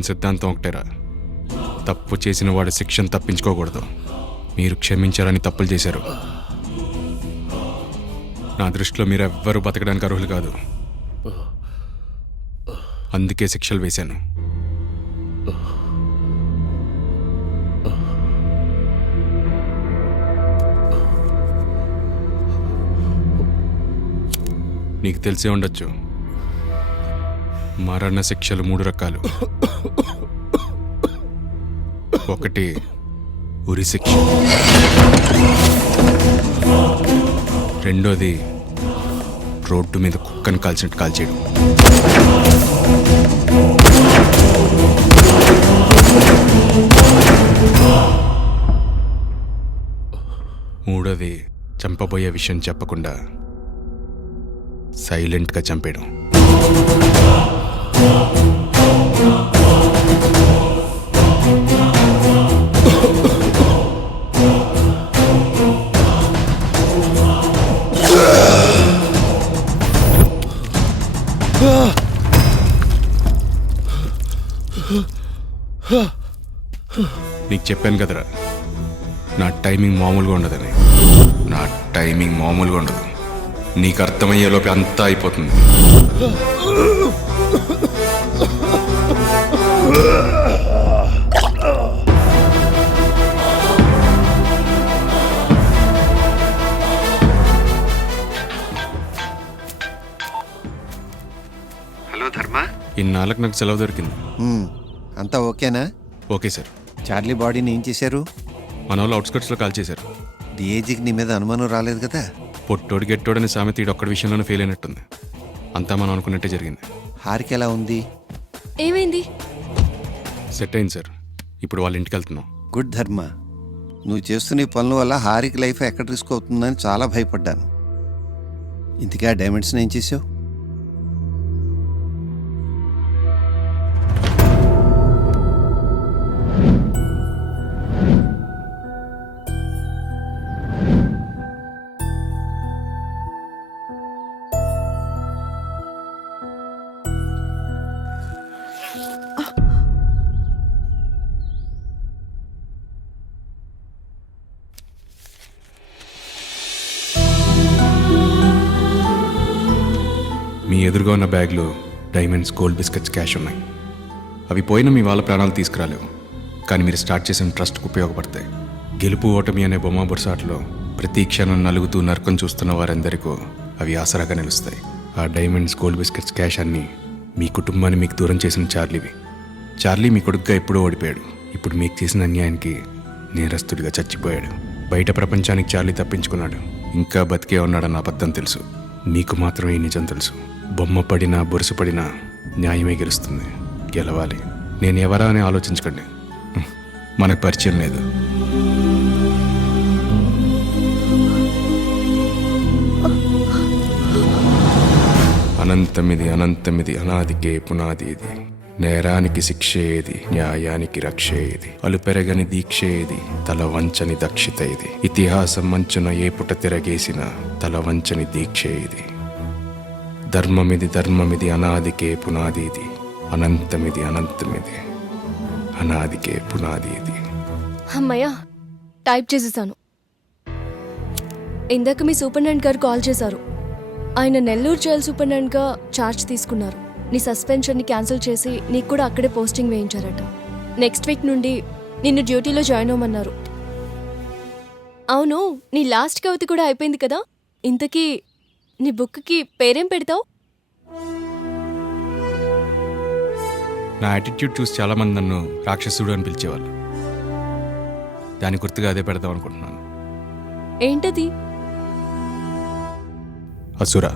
నేను సిద్ధాంతం ఒకటేరా, తప్పు చేసిన వాడు శిక్షను తప్పించుకోకూడదు. మీరు క్షమించారని తప్పులు చేశారు. నా దృష్టిలో మీరు ఎవ్వరూ బతకడానికి అర్హులు కాదు. అందుకే శిక్షలు వేశాను. నీకు తెలిసే ఉండొచ్చు, మరణ శిక్షలు 3 రకాలు. ఒకటి ఉరి శిక్ష, రెండోది రోడ్డు మీద కుక్కను కాల్చినట్టు కాల్చేయడం, మూడోది చంపబోయే విషయం చెప్పకుండా సైలెంట్గా చంపేయడం. నీకు చెప్పాను కదరా, నా టైమింగ్ మామూలుగా ఉండదని. నా టైమింగ్ మామూలుగా ఉండదు. నీకు అర్థమయ్యేలోపు అంతా అయిపోతుంది. హలో ధర్మ, ఇన్నాళ్ళకి నాకు సెలవు దొరికింది. అంతా ఓకేనా? Okay sir. చార్లీ బాడీని ఏం చేశారు? మన వాళ్ళు అవుట్స్కట్స్లో కాల్ చేశారు. డిఏజీకి నీ మీద అనుమానం రాలేదు కదా? పొట్టోడు గెట్టోడని సామెత ఒక్కడి విషయంలోనే ఫెయిల్ అయినట్టుంది. అంతా మనం అనుకున్నట్టే జరిగింది. హారిక ఎలా ఉంది? ఏమైంది? సెట్ అయింది సార్. ఇప్పుడు వాళ్ళ ఇంటికి వెళ్తున్నాం. గుడ్ ధర్మ, నువ్వు చేస్తున్న ఈ పనుల వల్ల హారిక లైఫ్ ఎక్కడ రిస్క్ అవుతుందని చాలా భయపడ్డాను. ఇంతకీ ఆ డైమండ్స్ని ఏం చేసావు? మీ ఎదురుగా ఉన్న బ్యాగ్లో డైమండ్స్, గోల్డ్ బిస్కెట్స్, క్యాష్ ఉన్నాయి. అవి పోయిన మీ వాళ్ళ ప్రాణాలు తీసుకురాలేవు, కానీ మీరు స్టార్ట్ చేసిన ట్రస్ట్కు ఉపయోగపడతాయి. గెలుపు ఓటమి అనే బొమ్మ బొరుసాట్లో ప్రతి క్షణం నలుగుతూ నరకం చూస్తున్న వారందరికీ అవి ఆసరాగా నిలుస్తాయి. ఆ డైమండ్స్, గోల్డ్ బిస్కెట్స్, క్యాష్ అన్నీ మీ కుటుంబాన్ని మీకు దూరం చేసిన చార్లీవి. చార్లీ మీ కొడుకుగా ఎప్పుడూ ఓడిపోయాడు. ఇప్పుడు మీకు చేసిన అన్యాయానికి నేరస్తుడిగా చచ్చిపోయాడు. బయట ప్రపంచానికి చార్లీ తప్పించుకున్నాడు. ఇంకా బతికే ఉన్నాడన్న అబద్ధం తెలుసు. మీకు మాత్రమే ఈ నిజం తెలుసు. బొమ్మ పడినా బొరుసు పడినా న్యాయమే గెలుస్తుంది. గెలవాలి. నేను ఎవరా అని ఆలోచించకండి, మనకు పరిచయం లేదు. అనంతమిది అనంతమిది అనాదికే పునాది ఇది. నేరానికి శిక్ష ఏది, న్యాయానికి రక్ష ఏది, అలుపెరగని దీక్ష ఏది, తల వంచని దక్షిత ఇది. ఇతిహాసం మంచున ఏ పుట తిరగేసిన తల వంచని దీక్ష ఇది. ధర్మమిది ధర్మమిది అనాదికే పునాది ఇది. అనంతమిది అనంతమిది అనాదికే పునాది ఇది. అమ్మయ్యా, టైప్ చేసేసాను. ఇందాక మీ సూపరింటెండెంట్ గారు కాల్ చేశారు. ఆయన నెల్లూరు జైలు సూపరింటెండెంట్గా ఛార్జ్ తీసుకున్నారు. నీ సస్పెన్షన్ని క్యాన్సిల్ చేసి నీకు కూడా అక్కడే పోస్టింగ్ వేయించారట. నెక్స్ట్ వీక్ నుండి నిన్ను డ్యూటీలో జాయిన్ అవ్వమన్నారు. అవును, నీ లాస్ట్ కవిత కూడా అయిపోయింది కదా. ఇంతకీ నీ బుక్కి పేరేం పెడతావు? నా యాటిట్యూడ్ చూసి చాలామంది నన్ను రాక్షసుడు అని పిలిచేవాళ్ళు. దాని గుర్తుగా అదే పెడదాం అనుకుంటున్నాను. ఏంటది? అసుర.